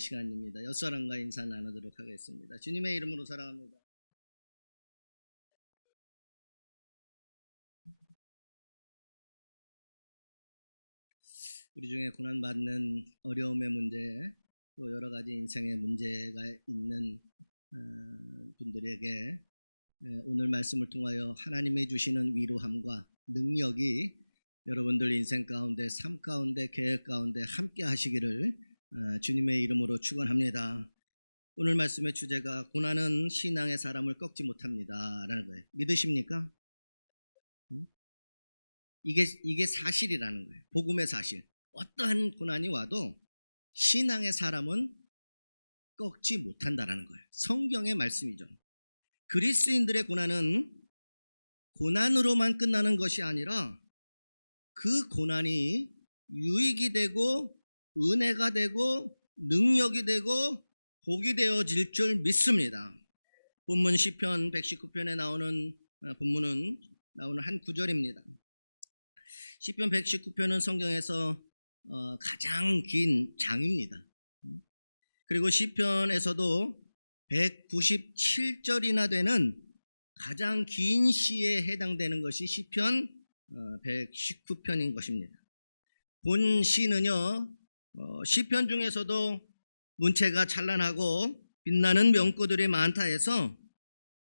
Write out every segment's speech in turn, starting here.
시간입니다. 옆사람과 인사 나누도록 하겠습니다. 주님의 이름으로 사랑합니다. 우리 중에 고난받는 어려움의 문제, 또 여러 가지 인생의 문제가 있는 분들에게 오늘 말씀을 통하여 하나님이 주시는 위로함과 능력이 여러분들 인생 가운데, 삶 가운데, 계획 가운데 함께 하시기를 주님의 이름으로 축원합니다. 오늘 말씀의 주제가 고난은 신앙의 사람을 꺾지 못합니다 라는 거예요. 믿으십니까? 이게 사실이라는 거예요. 복음의 사실. 어떠한 고난이 와도 신앙의 사람은 꺾지 못한다라는 거예요. 성경의 말씀이죠. 그리스도인들의 고난은 고난으로만 끝나는 것이 아니라 그 고난이 유익이 되고 은혜가 되고 능력이 되고 복이 되어질 줄 믿습니다. 본문 시편 119편에 나오는 한 구절입니다. 시편 119편은 성경에서 가장 긴 장입니다. 그리고 시편에서도 197절이나 되는 가장 긴 시에 해당되는 것이 시편 119편인 것입니다. 본 시는요, 시편 중에서도 문체가 찬란하고 빛나는 명구들이 많다 해서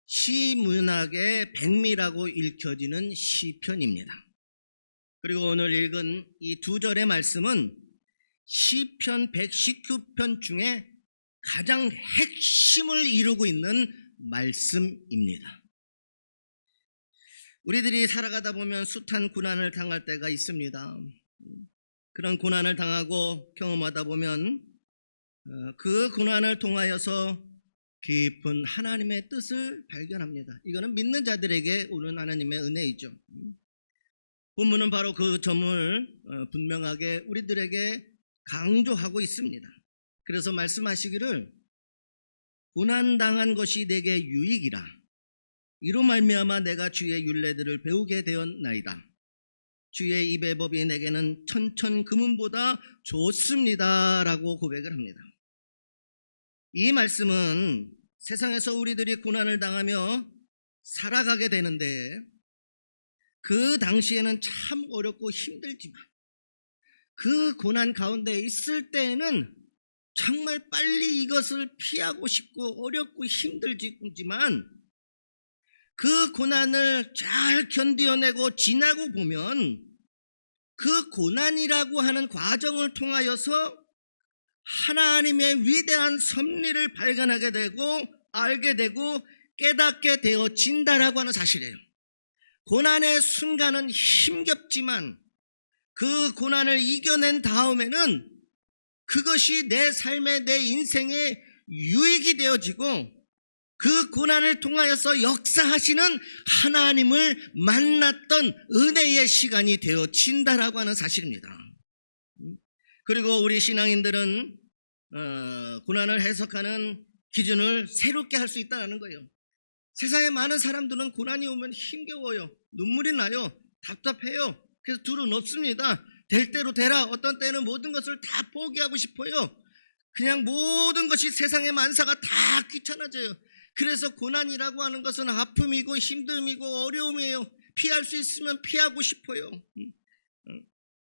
시문학의 백미라고 읽혀지는 시편입니다. 그리고 오늘 읽은 이 두 절의 말씀은 시편 119편 중에 가장 핵심을 이루고 있는 말씀입니다. 우리들이 살아가다 보면 숱한 고난을 당할 때가 있습니다. 그런 고난을 당하고 경험하다 보면 그 고난을 통하여서 깊은 하나님의 뜻을 발견합니다. 이거는 믿는 자들에게 오는 하나님의 은혜이죠. 본문은 바로 그 점을 분명하게 우리들에게 강조하고 있습니다. 그래서 말씀하시기를 고난당한 것이 내게 유익이라 이로 말미암아 내가 주의 율례들을 배우게 되었나이다. 주의 입의 법이 내게는 천천 금은보다 좋습니다 라고 고백을 합니다. 이 말씀은 세상에서 우리들이 고난을 당하며 살아가게 되는데 그 당시에는 참 어렵고 힘들지만 그 고난 가운데 있을 때에는 정말 빨리 이것을 피하고 싶고 어렵고 힘들지만 그 고난을 잘 견뎌내고 지나고 보면 그 고난이라고 하는 과정을 통하여서 하나님의 위대한 섭리를 발견하게 되고 알게 되고 깨닫게 되어진다라고 하는 사실이에요. 고난의 순간은 힘겹지만 그 고난을 이겨낸 다음에는 그것이 내 삶의 내 인생의 유익이 되어지고 그 고난을 통하여서 역사하시는 하나님을 만났던 은혜의 시간이 되어진다라고 하는 사실입니다. 그리고 우리 신앙인들은 고난을 해석하는 기준을 새롭게 할 수 있다는 거예요. 세상에 많은 사람들은 고난이 오면 힘겨워요. 눈물이 나요. 답답해요. 그래서 둘은 없습니다. 될 대로 되라. 어떤 때는 모든 것을 다 포기하고 싶어요. 그냥 모든 것이 세상의 만사가 다 귀찮아져요. 그래서 고난이라고 하는 것은 아픔이고 힘듦이고 어려움이에요. 피할 수 있으면 피하고 싶어요.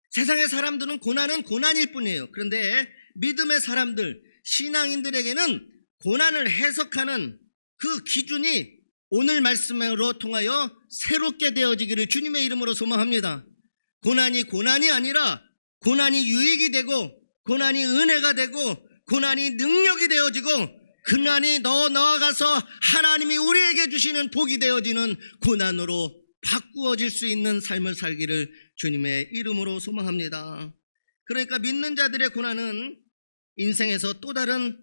세상의 사람들은 고난은 고난일 뿐이에요. 그런데 믿음의 사람들, 신앙인들에게는 고난을 해석하는 그 기준이 오늘 말씀으로 통하여 새롭게 되어지기를 주님의 이름으로 소망합니다. 고난이 고난이 아니라 고난이 유익이 되고 고난이 은혜가 되고 고난이 능력이 되어지고 고난이 나아가서 하나님이 우리에게 주시는 복이 되어지는 고난으로 바꾸어질 수 있는 삶을 살기를 주님의 이름으로 소망합니다. 그러니까 믿는 자들의 고난은 인생에서 또 다른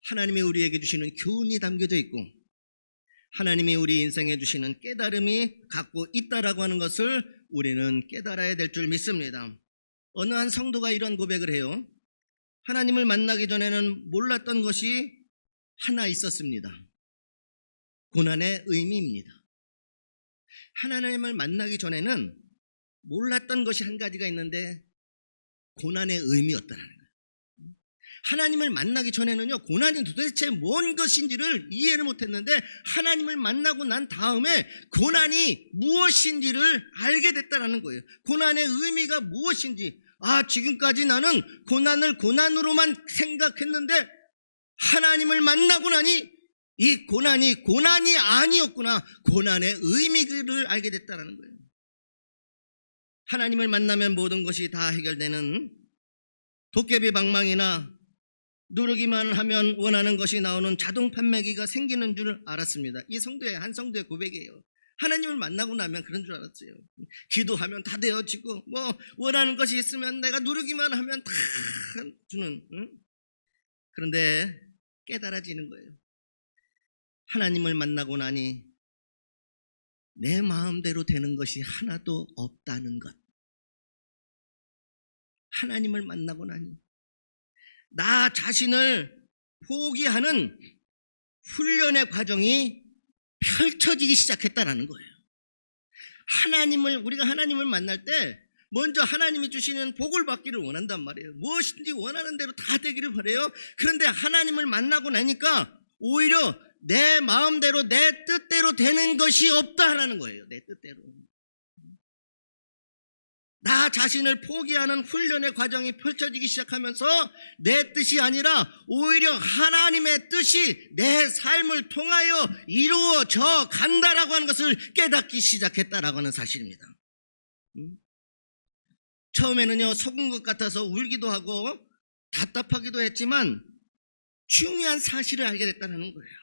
하나님이 우리에게 주시는 교훈이 담겨져 있고 하나님이 우리 인생에 주시는 깨달음이 갖고 있다라고 하는 것을 우리는 깨달아야 될 줄 믿습니다. 어느 한 성도가 이런 고백을 해요. 하나님을 만나기 전에는 몰랐던 것이 하나 있었습니다. 고난의 의미입니다. 하나님을 만나기 전에는 몰랐던 것이 한 가지가 있는데 고난의 의미였다는 거예요. 하나님을 만나기 전에는요, 고난이 도대체 뭔 것인지를 이해를 못했는데 하나님을 만나고 난 다음에 고난이 무엇인지를 알게 됐다는 거예요. 고난의 의미가 무엇인지. 지금까지 나는 고난을 고난으로만 생각했는데 하나님을 만나고 나니 이 고난이 고난이 아니었구나. 고난의 의미를 알게 됐다는 거예요. 하나님을 만나면 모든 것이 다 해결되는 도깨비 방망이나 누르기만 하면 원하는 것이 나오는 자동 판매기가 생기는 줄 알았습니다. 이 한 성도의 고백이에요. 하나님을 만나고 나면 그런 줄 알았어요. 기도하면 다 되어지고 원하는 것이 있으면 내가 누르기만 하면 다 주는. 그런데 깨달아지는 거예요. 하나님을 만나고 나니 내 마음대로 되는 것이 하나도 없다는 것. 하나님을 만나고 나니 나 자신을 포기하는 훈련의 과정이 펼쳐지기 시작했다는 거예요. 우리가 하나님을 만날 때 먼저 하나님이 주시는 복을 받기를 원한단 말이에요. 무엇인지 원하는 대로 다 되기를 바라요. 그런데 하나님을 만나고 나니까 오히려 내 마음대로 내 뜻대로 되는 것이 없다라는 거예요. 내 뜻대로. 나 자신을 포기하는 훈련의 과정이 펼쳐지기 시작하면서 내 뜻이 아니라 오히려 하나님의 뜻이 내 삶을 통하여 이루어져 간다라고 하는 것을 깨닫기 시작했다라고 하는 사실입니다. 처음에는요, 속은 것 같아서 울기도 하고 답답하기도 했지만 중요한 사실을 알게 됐다는 거예요.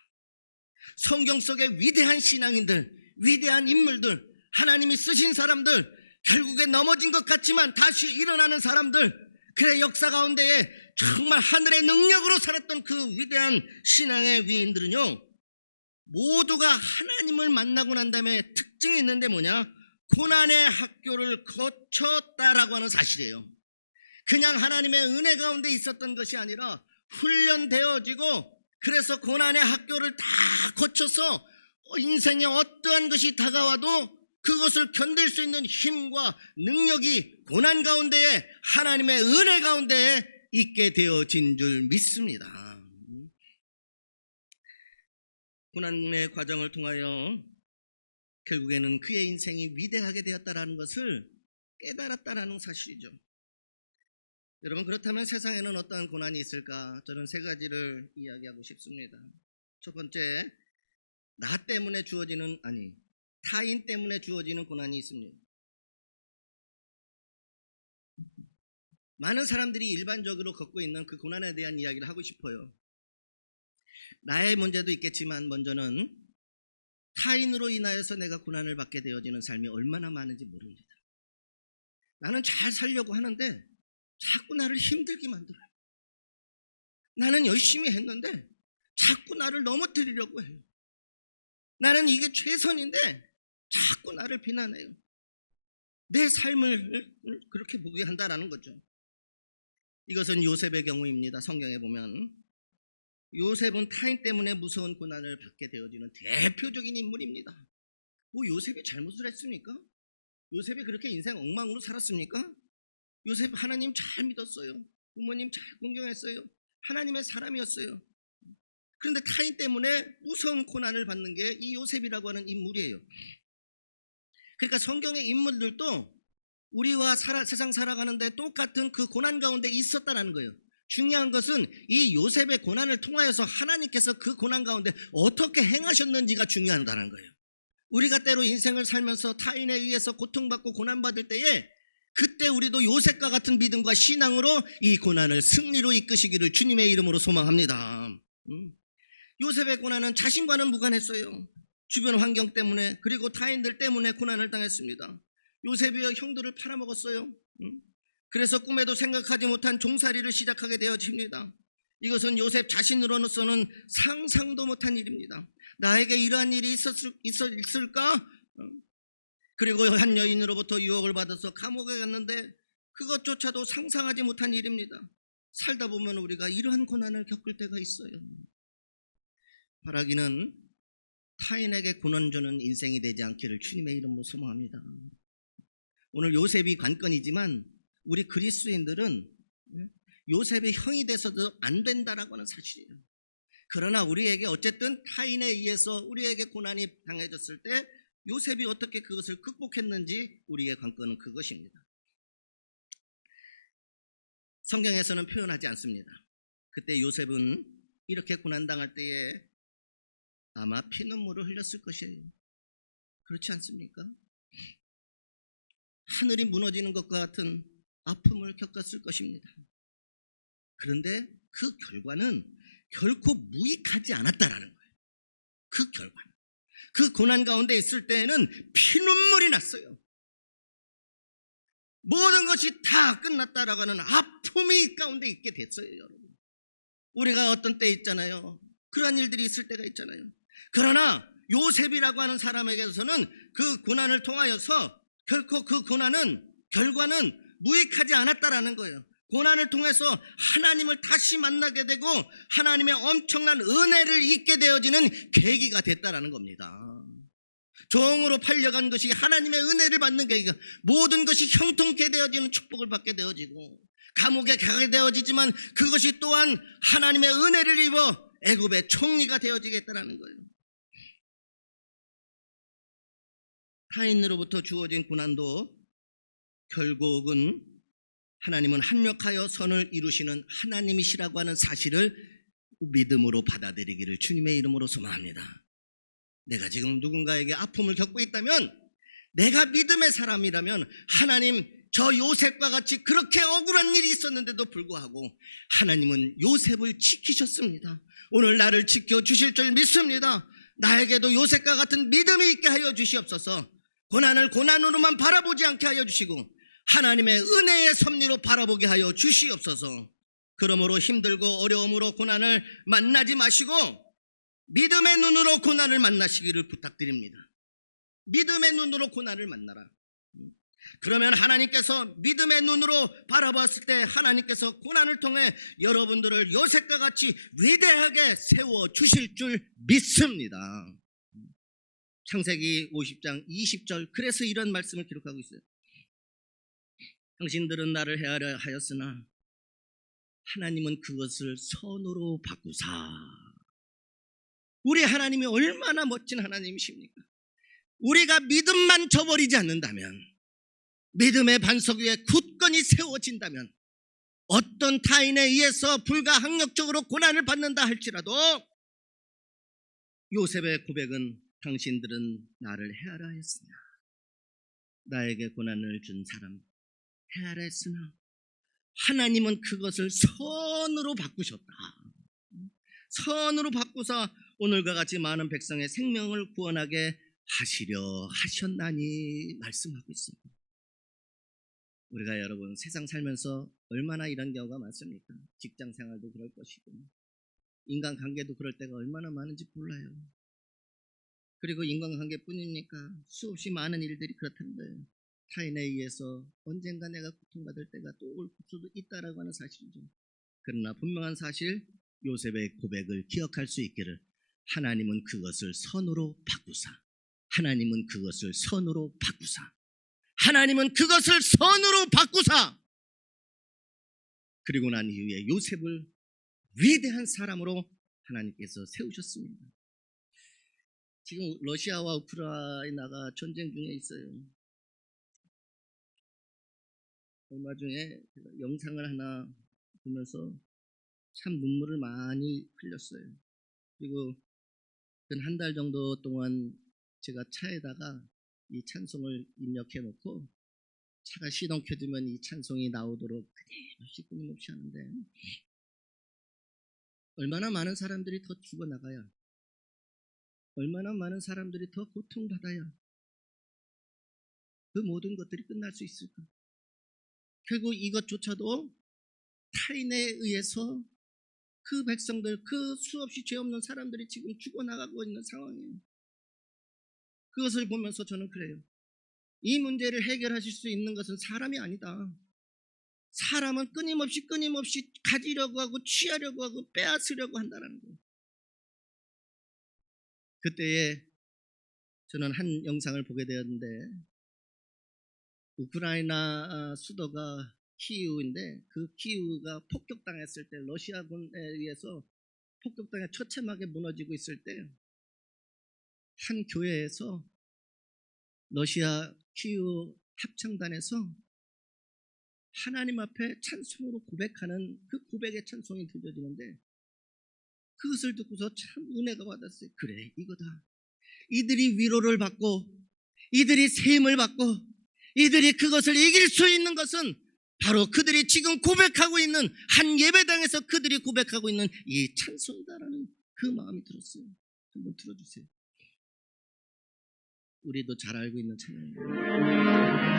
성경 속의 위대한 신앙인들, 위대한 인물들, 하나님이 쓰신 사람들, 결국에 넘어진 것 같지만 다시 일어나는 사람들, 그의 역사 가운데에 정말 하늘의 능력으로 살았던 그 위대한 신앙의 위인들은요, 모두가 하나님을 만나고 난 다음에 특징이 있는데 뭐냐? 고난의 학교를 거쳤다라고 하는 사실이에요. 그냥 하나님의 은혜 가운데 있었던 것이 아니라 훈련되어지고, 그래서 고난의 학교를 다 거쳐서 인생에 어떠한 것이 다가와도 그것을 견딜 수 있는 힘과 능력이 고난 가운데에 하나님의 은혜 가운데에 있게 되어진 줄 믿습니다. 고난의 과정을 통하여 결국에는 그의 인생이 위대하게 되었다라는 것을 깨달았다라는 사실이죠. 여러분, 그렇다면 세상에는 어떠한 고난이 있을까? 저는 세 가지를 이야기하고 싶습니다. 첫 번째, 타인 때문에 주어지는 고난이 있습니다. 많은 사람들이 일반적으로 겪고 있는 그 고난에 대한 이야기를 하고 싶어요. 나의 문제도 있겠지만 먼저는 타인으로 인하여서 내가 고난을 받게 되어지는 삶이 얼마나 많은지 모릅니다. 나는 잘 살려고 하는데 자꾸 나를 힘들게 만들어요. 나는 열심히 했는데 자꾸 나를 넘어뜨리려고 해요. 나는 이게 최선인데 자꾸 나를 비난해요. 내 삶을 그렇게 보게 한다라는 거죠. 이것은 요셉의 경우입니다. 성경에 보면 요셉은 타인 때문에 무서운 고난을 받게 되어지는 대표적인 인물입니다. 요셉이 잘못을 했습니까? 요셉이 그렇게 인생 엉망으로 살았습니까? 요셉 하나님 잘 믿었어요. 부모님 잘 공경했어요. 하나님의 사람이었어요. 그런데 타인 때문에 무서운 고난을 받는 게 이 요셉이라고 하는 인물이에요. 그러니까 성경의 인물들도 우리와 세상 살아가는데 똑같은 그 고난 가운데 있었다는 거예요. 중요한 것은 이 요셉의 고난을 통하여서 하나님께서 그 고난 가운데 어떻게 행하셨는지가 중요하다는 거예요. 우리가 때로 인생을 살면서 타인에 의해서 고통받고 고난받을 때에 그때 우리도 요셉과 같은 믿음과 신앙으로 이 고난을 승리로 이끄시기를 주님의 이름으로 소망합니다. 요셉의 고난은 자신과는 무관했어요. 주변 환경 때문에, 그리고 타인들 때문에 고난을 당했습니다. 요셉이 형들을 팔아먹었어요. 그래서 꿈에도 생각하지 못한 종살이를 시작하게 되어집니다. 이것은 요셉 자신으로서는 상상도 못한 일입니다. 나에게 이러한 일이 있을까? 그리고 한 여인으로부터 유혹을 받아서 감옥에 갔는데 그것조차도 상상하지 못한 일입니다. 살다 보면 우리가 이러한 고난을 겪을 때가 있어요. 바라기는 타인에게 고난 주는 인생이 되지 않기를 주님의 이름으로 소망합니다. 오늘 요셉이 관건이지만 우리 그리스도인들은 요셉의 형이 돼서도 안 된다라고 하는 사실이에요. 그러나 우리에게 어쨌든 타인에 의해서 우리에게 고난이 당해졌을 때 요셉이 어떻게 그것을 극복했는지 우리의 관건은 그것입니다. 성경에서는 표현하지 않습니다. 그때 요셉은 이렇게 고난당할 때에 아마 피눈물을 흘렸을 것이에요. 그렇지 않습니까? 하늘이 무너지는 것과 같은 아픔을 겪었을 것입니다. 그런데 그 결과는 결코 무익하지 않았다라는 거예요. 그 결과는. 그 고난 가운데 있을 때에는 피눈물이 났어요. 모든 것이 다 끝났다라고 하는 아픔이 가운데 있게 됐어요, 여러분. 우리가 어떤 때 있잖아요. 그러한 일들이 있을 때가 있잖아요. 그러나 요셉이라고 하는 사람에게서는 그 고난을 통하여서 결코 그 고난은 결과는 무익하지 않았다라는 거예요. 고난을 통해서 하나님을 다시 만나게 되고 하나님의 엄청난 은혜를 잊게 되어지는 계기가 됐다라는 겁니다. 종으로 팔려간 것이 하나님의 은혜를 받는 계기가, 모든 것이 형통케 되어지는 축복을 받게 되어지고 감옥에 가게 되어지지만 그것이 또한 하나님의 은혜를 입어 애굽의 총리가 되어지겠다라는 거예요. 타인으로부터 주어진 고난도 결국은 하나님은 합력하여 선을 이루시는 하나님이시라고 하는 사실을 믿음으로 받아들이기를 주님의 이름으로 소망합니다. 내가 지금 누군가에게 아픔을 겪고 있다면, 내가 믿음의 사람이라면 하나님, 저 요셉과 같이 그렇게 억울한 일이 있었는데도 불구하고 하나님은 요셉을 지키셨습니다. 오늘 나를 지켜주실 줄 믿습니다. 나에게도 요셉과 같은 믿음이 있게 하여 주시옵소서. 고난을 고난으로만 바라보지 않게 하여 주시고 하나님의 은혜의 섭리로 바라보게 하여 주시옵소서. 그러므로 힘들고 어려움으로 고난을 만나지 마시고 믿음의 눈으로 고난을 만나시기를 부탁드립니다. 믿음의 눈으로 고난을 만나라. 그러면 하나님께서 믿음의 눈으로 바라봤을 때 하나님께서 고난을 통해 여러분들을 요셉과 같이 위대하게 세워주실 줄 믿습니다. 창세기 50장 20절, 그래서 이런 말씀을 기록하고 있어요. 당신들은 나를 헤아려 하였으나 하나님은 그것을 선으로 바꾸사. 우리 하나님이 얼마나 멋진 하나님이십니까? 우리가 믿음만 저버리지 않는다면, 믿음의 반석 위에 굳건히 세워진다면, 어떤 타인에 의해서 불가항력적으로 고난을 받는다 할지라도 요셉의 고백은 당신들은 나를 헤아려 했으나, 나에게 고난을 준 사람 헤아려 했으나 하나님은 그것을 선으로 바꾸셨다. 선으로 바꾸사 오늘과 같이 많은 백성의 생명을 구원하게 하시려 하셨나니 말씀하고 있습니다. 우리가 여러분 세상 살면서 얼마나 이런 경우가 많습니까? 직장 생활도 그럴 것이고 인간관계도 그럴 때가 얼마나 많은지 몰라요. 그리고 인간관계뿐입니까? 수없이 많은 일들이 그렇던데 타인에 의해서 언젠가 내가 고통받을 때가 또 올 수도 있다라고 하는 사실이죠. 그러나 분명한 사실, 요셉의 고백을 기억할 수 있기를 하나님은 그것을 선으로 바꾸사, 하나님은 그것을 선으로 바꾸사, 하나님은 그것을 선으로 바꾸사. 그리고 난 이후에 요셉을 위대한 사람으로 하나님께서 세우셨습니다. 지금 러시아와 우크라이나가 전쟁 중에 있어요. 얼마 중에 제가 영상을 하나 보면서 참 눈물을 많이 흘렸어요. 그리고 한 달 정도 동안 제가 차에다가 이 찬송을 입력해 놓고 차가 시동 켜지면 이 찬송이 나오도록 끊임없이 하는데, 얼마나 많은 사람들이 더 죽어나가야, 얼마나 많은 사람들이 더 고통받아야 그 모든 것들이 끝날 수 있을까? 결국 이것조차도 타인에 의해서 그 백성들, 그 수없이 죄 없는 사람들이 지금 죽어나가고 있는 상황이에요. 그것을 보면서 저는 그래요. 이 문제를 해결하실 수 있는 것은 사람이 아니다. 사람은 끊임없이 가지려고 하고 취하려고 하고 빼앗으려고 한다는 거예요. 그때에 저는 한 영상을 보게 되었는데, 우크라이나 수도가 키이우인데 그 키이우가 폭격당했을 때 러시아군에 의해서 폭격당해 처참하게 무너지고 있을 때 한 교회에서 러시아 키이우 합창단에서 하나님 앞에 찬송으로 고백하는 그 고백의 찬송이 들려지는데 그것을 듣고서 참 은혜가 받았어요. 그래, 이거다. 이들이 위로를 받고 이들이 세임을 받고 이들이 그것을 이길 수 있는 것은 바로 그들이 지금 고백하고 있는 한 예배당에서 그들이 고백하고 있는 이 찬송이다라는 그 마음이 들었어요. 한번 들어주세요. 우리도 잘 알고 있는 찬양입니다.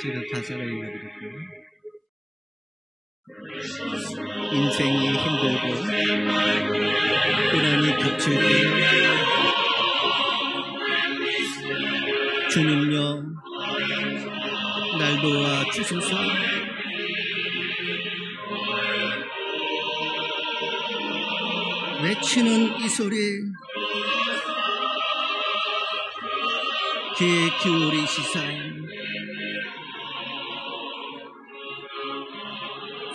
제가 가사를 읽어드릴게요. 인생이 힘들고 고난이 겹칠 때 주님여 날 도와 주소서. 외치는 이 소리 귀에 기울이시사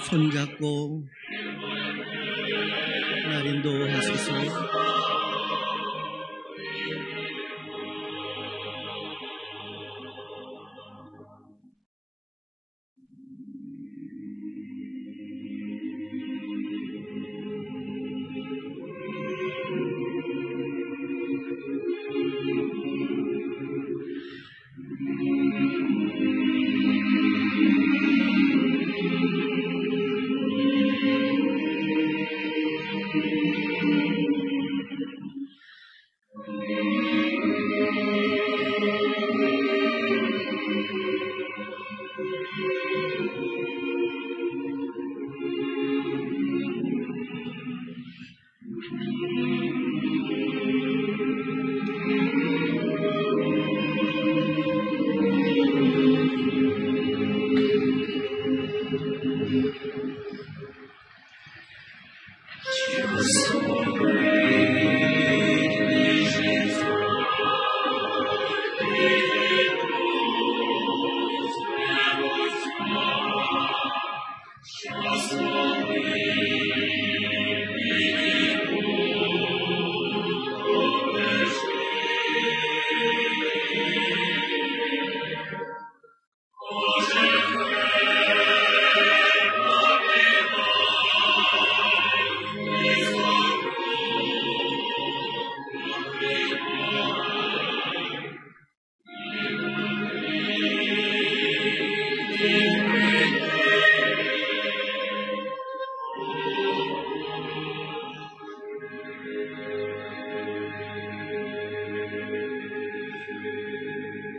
손잡고 날 인도하소서.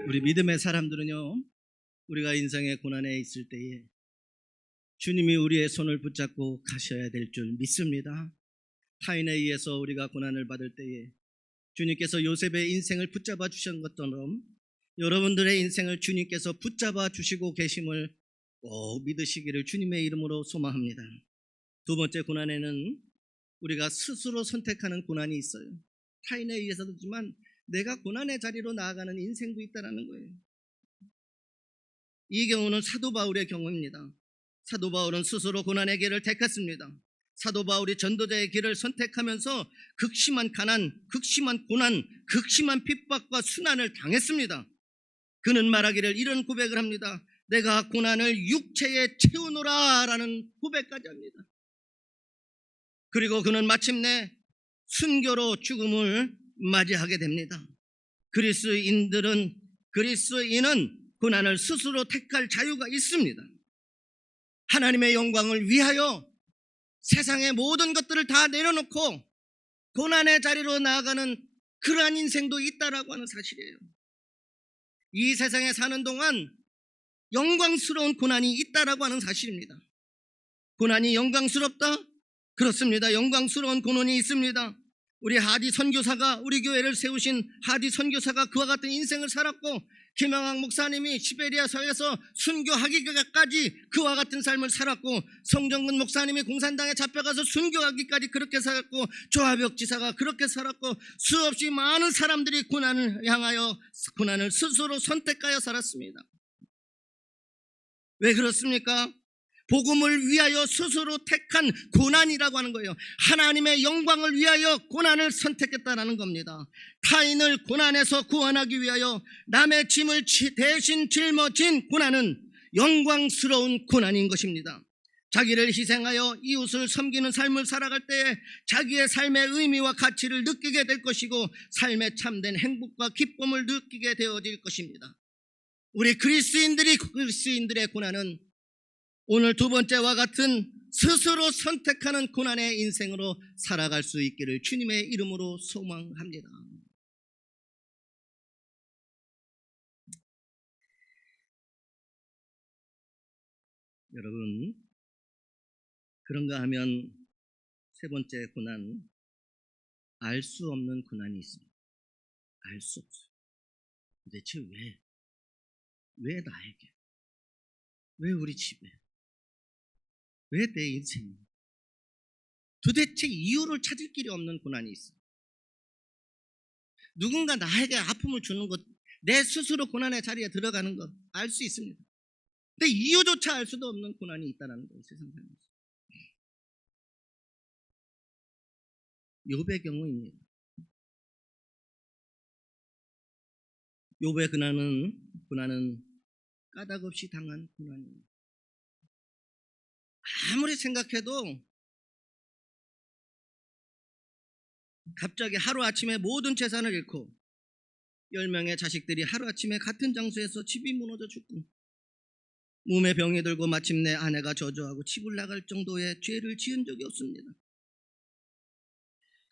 우리 믿음의 사람들은요, 우리가 인생의 고난에 있을 때에 주님이 우리의 손을 붙잡고 가셔야 될 줄 믿습니다. 타인에 의해서 우리가 고난을 받을 때에 주님께서 요셉의 인생을 붙잡아 주신 것처럼 여러분들의 인생을 주님께서 붙잡아 주시고 계심을 꼭 믿으시기를 주님의 이름으로 소망합니다. 두 번째 고난에는 우리가 스스로 선택하는 고난이 있어요. 타인에 의해서지만 내가 고난의 자리로 나아가는 인생도 있다는 거예요. 이 경우는 사도 바울의 경우입니다. 사도 바울은 스스로 고난의 길을 택했습니다. 사도 바울이 전도자의 길을 선택하면서 극심한 가난, 극심한 고난, 극심한 핍박과 순환을 당했습니다. 그는 말하기를 이런 고백을 합니다. 내가 고난을 육체에 채우노라 라는 고백까지 합니다. 그리고 그는 마침내 순교로 죽음을 맞이하게 됩니다. 그리스인은 고난을 스스로 택할 자유가 있습니다. 하나님의 영광을 위하여 세상의 모든 것들을 다 내려놓고 고난의 자리로 나아가는 그러한 인생도 있다라고 하는 사실이에요. 이 세상에 사는 동안 영광스러운 고난이 있다라고 하는 사실입니다. 고난이 영광스럽다? 그렇습니다. 영광스러운 고난이 있습니다. 우리 하디 선교사가, 우리 교회를 세우신 하디 선교사가 그와 같은 인생을 살았고, 김영학 목사님이 시베리아서에서 순교하기까지 그와 같은 삶을 살았고, 성정근 목사님이 공산당에 잡혀가서 순교하기까지 그렇게 살았고, 조하벽 지사가 그렇게 살았고, 수없이 많은 사람들이 고난을 향하여 고난을 스스로 선택하여 살았습니다. 왜 그렇습니까? 복음을 위하여 스스로 택한 고난이라고 하는 거예요. 하나님의 영광을 위하여 고난을 선택했다는 겁니다. 타인을 고난에서 구원하기 위하여 남의 짐을 대신 짊어진 고난은 영광스러운 고난인 것입니다. 자기를 희생하여 이웃을 섬기는 삶을 살아갈 때에 자기의 삶의 의미와 가치를 느끼게 될 것이고, 삶의 참된 행복과 기쁨을 느끼게 되어질 것입니다. 우리 그리스도인들의 고난은 오늘 두 번째와 같은 스스로 선택하는 고난의 인생으로 살아갈 수 있기를 주님의 이름으로 소망합니다. 여러분, 그런가 하면 세 번째 고난, 알 수 없는 고난이 있습니다. 알 수 없어요. 도대체 왜 나에게? 왜 우리 집에? 왜 내 인생에? 도대체 이유를 찾을 길이 없는 고난이 있어요. 누군가 나에게 아픔을 주는 것, 내 스스로 고난의 자리에 들어가는 것 알 수 있습니다. 근데 이유조차 알 수도 없는 고난이 있다는 거예요, 세상 살면서. 욥의 경우입니다. 욥의 고난은 까닭없이 당한 고난입니다. 아무리 생각해도 갑자기 하루아침에 모든 재산을 잃고 10명의 자식들이 하루아침에 같은 장소에서 집이 무너져 죽고, 몸에 병이 들고 마침내 아내가 저주하고 집을 나갈 정도의 죄를 지은 적이 없습니다.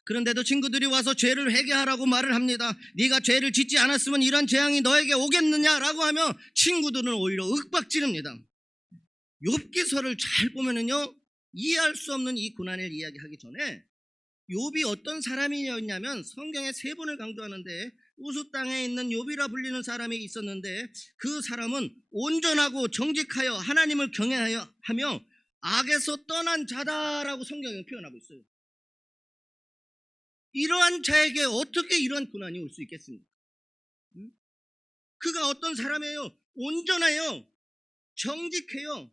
그런데도 친구들이 와서 죄를 회개하라고 말을 합니다. 네가 죄를 짓지 않았으면 이런 재앙이 너에게 오겠느냐라고 하며 친구들은 오히려 윽박지릅니다. 욥기서를 잘 보면은요, 이해할 수 없는 이 고난을 이야기하기 전에 욥이 어떤 사람이었냐면, 성경에 세 번을 강조하는데 우스 땅에 있는 욥이라 불리는 사람이 있었는데, 그 사람은 온전하고 정직하여 하나님을 경외하여 하며 악에서 떠난 자다라고 성경에 표현하고 있어요. 이러한 자에게 어떻게 이러한 고난이 올 수 있겠습니까? 그가 어떤 사람이에요? 온전해요, 정직해요,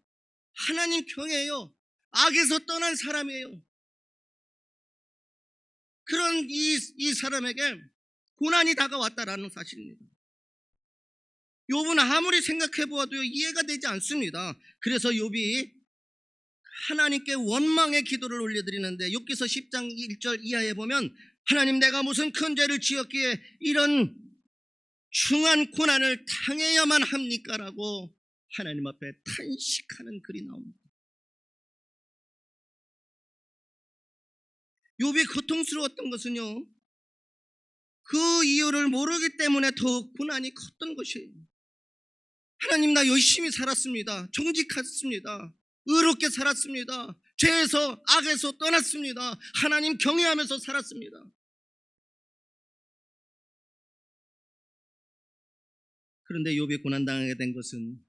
하나님 경외해요, 악에서 떠난 사람이에요. 그런 이 사람에게 고난이 다가왔다라는 사실입니다. 욥은 아무리 생각해 보아도 이해가 되지 않습니다. 그래서 욥이 하나님께 원망의 기도를 올려드리는데, 욥기서 10장 1절 이하에 보면, 하나님, 내가 무슨 큰 죄를 지었기에 이런 중한 고난을 당해야만 합니까? 라고 하나님 앞에 탄식하는 글이 나옵니다. 욥이 고통스러웠던 것은요, 그 이유를 모르기 때문에 더욱 고난이 컸던 것이에요. 하나님, 나 열심히 살았습니다. 정직했습니다. 의롭게 살았습니다. 죄에서, 악에서 떠났습니다. 하나님 경외하면서 살았습니다. 그런데 욥이 고난당하게 된 것은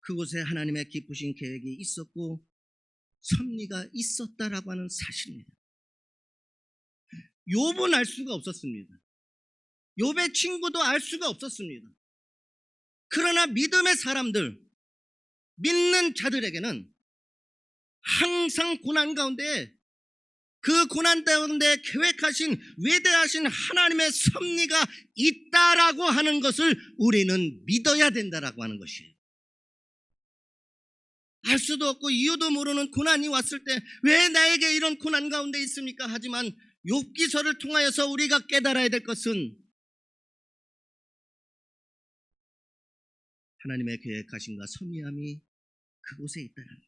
그곳에 하나님의 기쁘신 계획이 있었고 섭리가 있었다라고 하는 사실입니다. 욥은 알 수가 없었습니다. 욥의 친구도 알 수가 없었습니다. 그러나 믿음의 사람들, 믿는 자들에게는 항상 고난 가운데, 그 고난 가운데 계획하신 위대하신 하나님의 섭리가 있다라고 하는 것을 우리는 믿어야 된다라고 하는 것이에요. 알 수도 없고 이유도 모르는 고난이 왔을 때 왜 나에게 이런 고난 가운데 있습니까? 하지만 욥기서를 통하여서 우리가 깨달아야 될 것은, 하나님의 계획하심과 섭리함이 그곳에 있다는 것.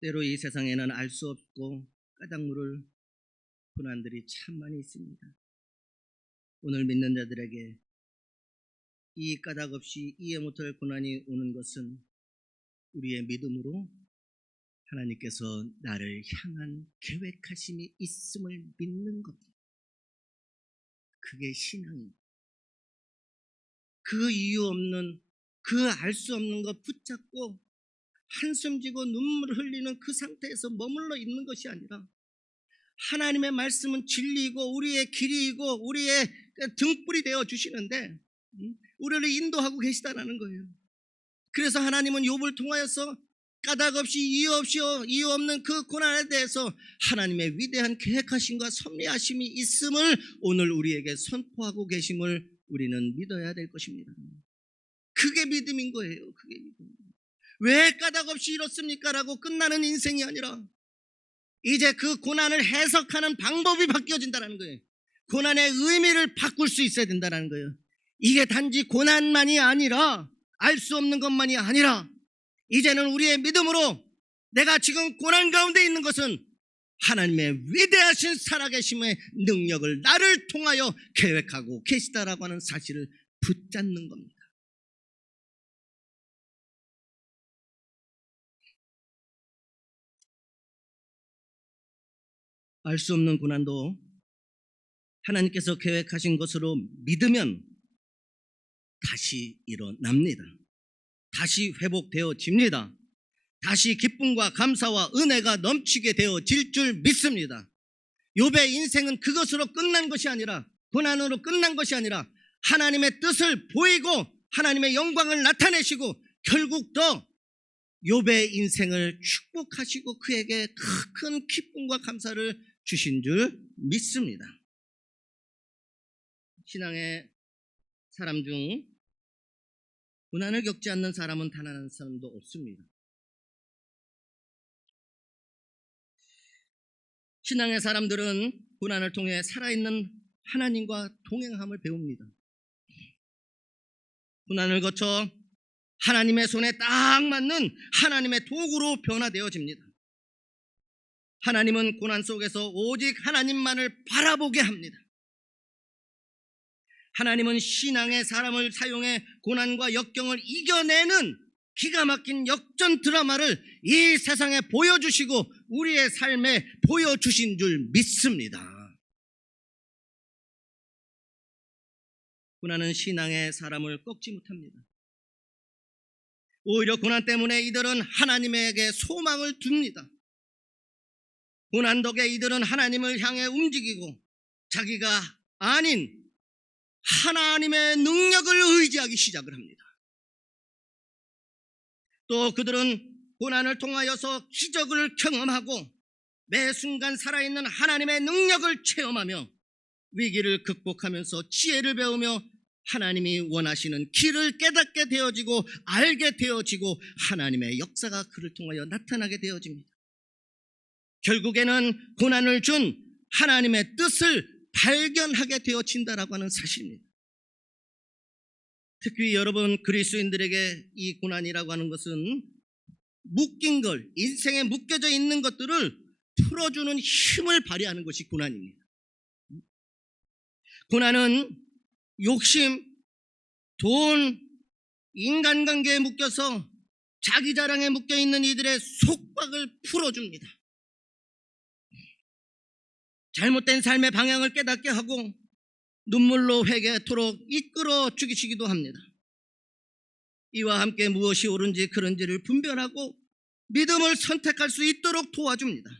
때로 이 세상에는 알 수 없고 까닭 물을 고난들이 참 많이 있습니다. 오늘 믿는 자들에게 이 까닭 없이 이해 못할 고난이 오는 것은 우리의 믿음으로 하나님께서 나를 향한 계획하심이 있음을 믿는 겁니다. 그게 신앙입니다. 그 이유 없는, 그 알 수 없는 것 붙잡고 한숨 지고 눈물을 흘리는 그 상태에서 머물러 있는 것이 아니라 하나님의 말씀은 진리이고 우리의 길이이고 우리의 등불이 되어 주시는데 우리를 인도하고 계시다라는 거예요. 그래서 하나님은 욥을 통하여서 까닭 없이 이유 없는 그 고난에 대해서 하나님의 위대한 계획하심과 섭리하심이 있음을 오늘 우리에게 선포하고 계심을 우리는 믿어야 될 것입니다. 그게 믿음인 거예요. 그게 믿음. 왜 까닭 없이 이렇습니까? 라고 끝나는 인생이 아니라 이제 그 고난을 해석하는 방법이 바뀌어진다는 거예요. 고난의 의미를 바꿀 수 있어야 된다는 거예요. 이게 단지 고난만이 아니라 알 수 없는 것만이 아니라 이제는 우리의 믿음으로 내가 지금 고난 가운데 있는 것은 하나님의 위대하신 살아계심의 능력을 나를 통하여 계획하고 계시다라고 하는 사실을 붙잡는 겁니다. 알 수 없는 고난도 하나님께서 계획하신 것으로 믿으면 다시 일어납니다. 다시 회복되어집니다. 다시 기쁨과 감사와 은혜가 넘치게 되어질 줄 믿습니다. 욥의 인생은 그것으로 끝난 것이 아니라, 고난으로 끝난 것이 아니라 하나님의 뜻을 보이고 하나님의 영광을 나타내시고 결국 더 욥의 인생을 축복하시고 그에게 큰 기쁨과 감사를 주신 줄 믿습니다. 신앙의 사람 중 고난을 겪지 않는 사람은 단 한 사람도 없습니다. 신앙의 사람들은 고난을 통해 살아있는 하나님과 동행함을 배웁니다. 고난을 거쳐 하나님의 손에 딱 맞는 하나님의 도구로 변화되어집니다. 하나님은 고난 속에서 오직 하나님만을 바라보게 합니다. 하나님은 신앙의 사람을 사용해 고난과 역경을 이겨내는 기가 막힌 역전 드라마를 이 세상에 보여주시고 우리의 삶에 보여주신 줄 믿습니다. 고난은 신앙의 사람을 꺾지 못합니다. 오히려 고난 때문에 이들은 하나님에게 소망을 둡니다. 고난 덕에 이들은 하나님을 향해 움직이고 자기가 아닌 하나님의 능력을 의지하기 시작을 합니다. 또 그들은 고난을 통하여서 기적을 경험하고 매 순간 살아있는 하나님의 능력을 체험하며 위기를 극복하면서 지혜를 배우며 하나님이 원하시는 길을 깨닫게 되어지고 알게 되어지고 하나님의 역사가 그를 통하여 나타나게 되어집니다. 결국에는 고난을 준 하나님의 뜻을 발견하게 되어진다라고 하는 사실입니다. 특히 여러분 그리스도인들에게 이 고난이라고 하는 것은 묶인 걸, 인생에 묶여져 있는 것들을 풀어주는 힘을 발휘하는 것이 고난입니다. 고난은 욕심, 돈, 인간관계에 묶여서 자기 자랑에 묶여있는 이들의 속박을 풀어줍니다. 잘못된 삶의 방향을 깨닫게 하고 눈물로 회개토록 이끌어 죽이시기도 합니다. 이와 함께 무엇이 옳은지 그른지를 분별하고 믿음을 선택할 수 있도록 도와줍니다.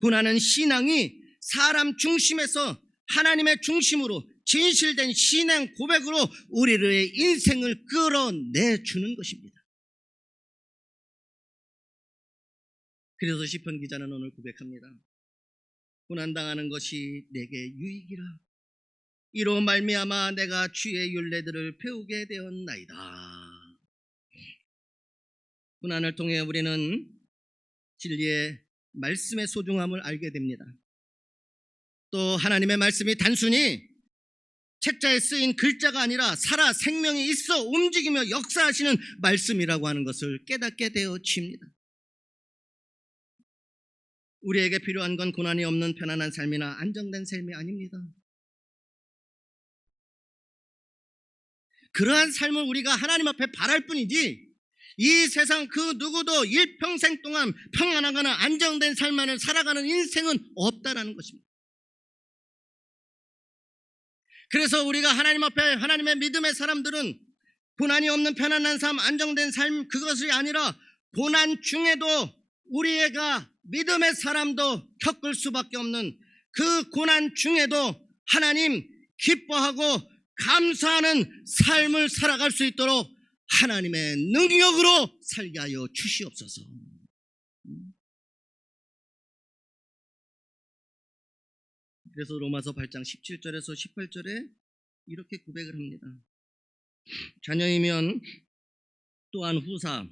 고난은 신앙이 사람 중심에서 하나님의 중심으로 진실된 신앙 고백으로 우리의 인생을 끌어내주는 것입니다. 그래서 시편 기자는 오늘 고백합니다. 고난당하는 것이 내게 유익이라. 이로 말미암아 내가 주의 율례들을 배우게 되었나이다. 고난을 통해 우리는 진리의 말씀의 소중함을 알게 됩니다. 또 하나님의 말씀이 단순히 책자에 쓰인 글자가 아니라 살아 생명이 있어 움직이며 역사하시는 말씀이라고 하는 것을 깨닫게 되어집니다. 우리에게 필요한 건 고난이 없는 편안한 삶이나 안정된 삶이 아닙니다. 그러한 삶을 우리가 하나님 앞에 바랄 뿐이지 이 세상 그 누구도 일평생 동안 평안하거나 안정된 삶만을 살아가는 인생은 없다라는 것입니다. 그래서 우리가 하나님 앞에 하나님의 믿음의 사람들은 고난이 없는 편안한 삶, 안정된 삶 그것이 아니라 고난 중에도 우리가 믿음의 사람도 겪을 수밖에 없는 그 고난 중에도 하나님 기뻐하고 감사하는 삶을 살아갈 수 있도록 하나님의 능력으로 살게 하여 주시옵소서. 그래서 로마서 8장 17절에서 18절에 이렇게 고백을 합니다. 자녀이면 또한 후사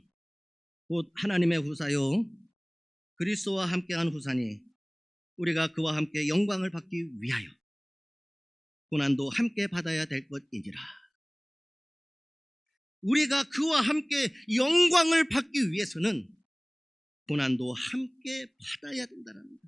곧 하나님의 후사요 그리스도와 함께한 후사니 우리가 그와 함께 영광을 받기 위하여 고난도 함께 받아야 될 것이니라. 우리가 그와 함께 영광을 받기 위해서는 고난도 함께 받아야 된다는 거예요.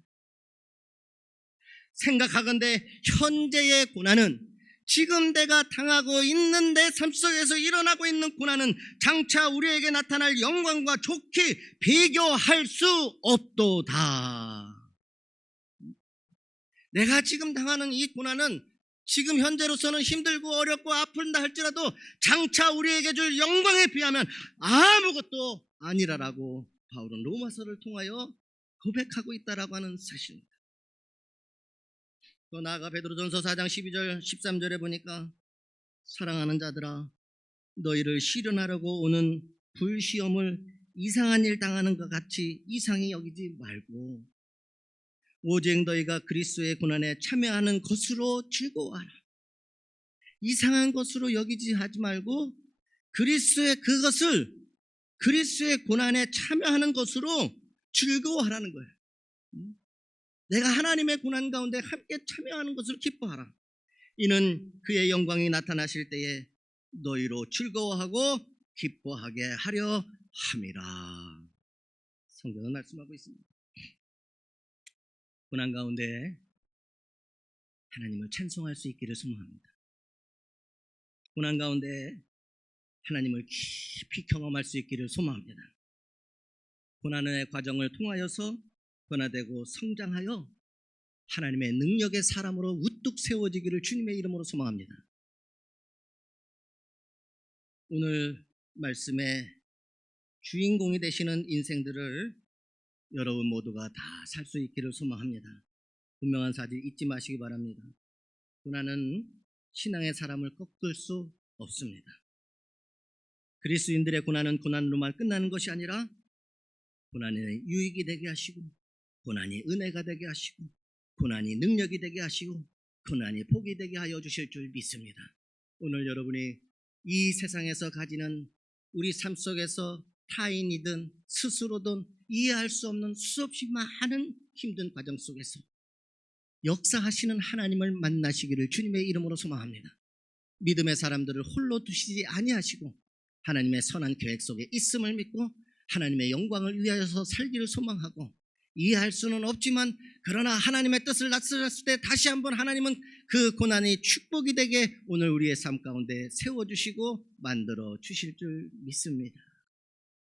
생각하건대 현재의 고난은 지금 내가 당하고 있는 내 삶 속에서 일어나고 있는 고난은 장차 우리에게 나타날 영광과 좋게 비교할 수 없도다. 내가 지금 당하는 이 고난은 지금 현재로서는 힘들고 어렵고 아픈다 할지라도 장차 우리에게 줄 영광에 비하면 아무것도 아니라라고 바울은 로마서를 통하여 고백하고 있다라고 하는 사실입니다. 또 나아가 베드로전서 4장 12절 13절에 보니까 사랑하는 자들아 너희를 시련하려고 오는 불시험을 이상한 일 당하는 것 같이 이상히 여기지 말고 오직 너희가 그리스도의 고난에 참여하는 것으로 즐거워하라. 이상한 것으로 여기지 하지 말고 그리스도의 고난에 참여하는 것으로 즐거워하라는 거예요. 내가 하나님의 고난 가운데 함께 참여하는 것을 기뻐하라. 이는 그의 영광이 나타나실 때에 너희로 즐거워하고 기뻐하게 하려 함이라. 성경은 말씀하고 있습니다. 고난 가운데 하나님을 찬송할 수 있기를 소망합니다. 고난 가운데 하나님을 깊이 경험할 수 있기를 소망합니다. 고난의 과정을 통하여서 변화되고 성장하여 하나님의 능력의 사람으로 우뚝 세워지기를 주님의 이름으로 소망합니다. 오늘 말씀의 주인공이 되시는 인생들을 여러분 모두가 다 살 수 있기를 소망합니다. 분명한 사실 잊지 마시기 바랍니다. 고난은 신앙의 사람을 꺾을 수 없습니다. 그리스도인들의 고난은 고난으로만 끝나는 것이 아니라 고난이 유익이 되게 하시고 고난이 은혜가 되게 하시고 고난이 능력이 되게 하시고 고난이 복이 되게 하여 주실 줄 믿습니다. 오늘 여러분이 이 세상에서 가지는 우리 삶 속에서 타인이든 스스로든 이해할 수 없는 수없이 많은 힘든 과정 속에서 역사하시는 하나님을 만나시기를 주님의 이름으로 소망합니다. 믿음의 사람들을 홀로 두시지 아니하시고 하나님의 선한 계획 속에 있음을 믿고 하나님의 영광을 위하여서 살기를 소망하고 이해할 수는 없지만 그러나 하나님의 뜻을 낯설었을 때 다시 한번 하나님은 그 고난이 축복이 되게 오늘 우리의 삶 가운데 세워주시고 만들어 주실 줄 믿습니다.